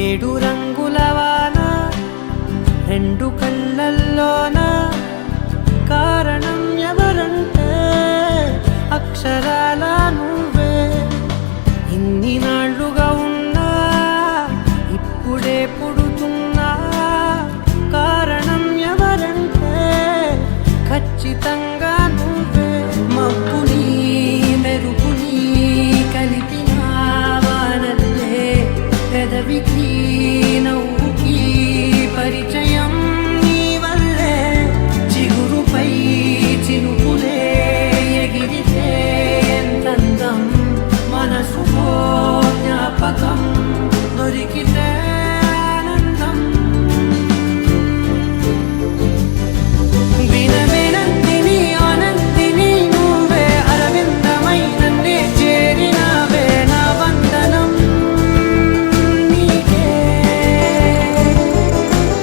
ఏడు రంగుల వాన రెండు కళ్ళల్లోన కారణం ఎవరంటే అక్షరాల నువ్వే. ఇన్ని నాళ్ళుగా ఉన్నా ఇప్పుడే పుడుతున్నా కారణం ఎవరంటే ఖచ్చితంగా నువ్వే. మబ్బుని మెరుపుని కలిపిన వానల్లే పెదవికి నవ్వుకి పరిచయం నీ వల్లే. చిగురుపై చినుకులే ఎగిరితే ఎంతందం మనసులో జ్ఞాపకం దొరికితే ఆనందం. వినవినందిని ఆనందిని నువ్వే అరవిందమై నన్నే చేరినావే నా వందనం నీకే.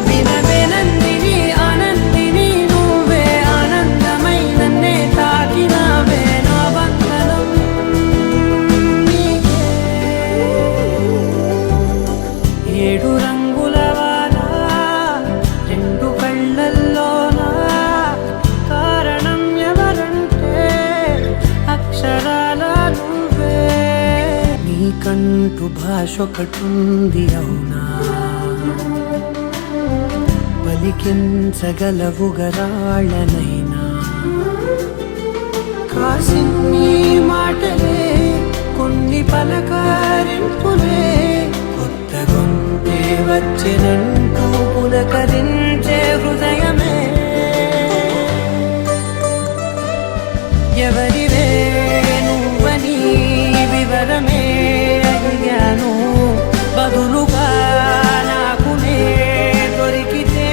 వినవినందిని ఆనందిని నువ్వే ఆనందమై నన్నే తాకినావే నా వందనం నీకే. ఏడు రంగుల వాన రెండు కళ్ళల్లోన కారణం ఎవరంటే అక్షరాల నువ్వే. నీకంటూ భాష ఒకటుంది అవునా, పలికించగలవు గరాళ్ళనైనా. కాసిన్ని మాటలే కొన్ని పలకరింపులే కొత్త గొంతే వచ్చినంటూ పులకరించే హృదయమే. ఎవరివే నువ్వని వివరమే అడిగాను, బదులుగా నాకునే దొరికితే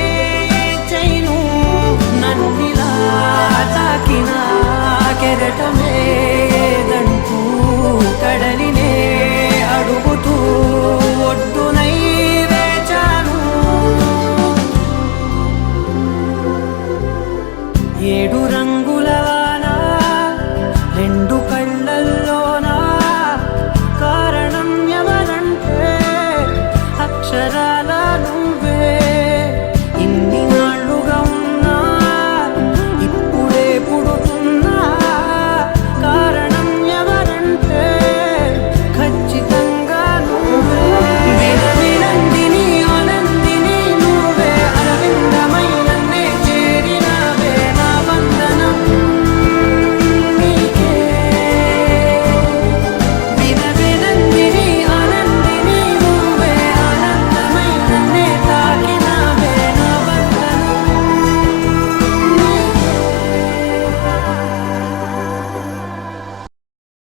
చైను. నన్నిలా తాకిన కెరటమే ఏదంటూ కడలినే అడుగుతూ ఒడ్డునై వేచాను. ఏడు రంగుల వాన రెండు కళ్ళల్లోన కారణం ఎవరంటే అక్షర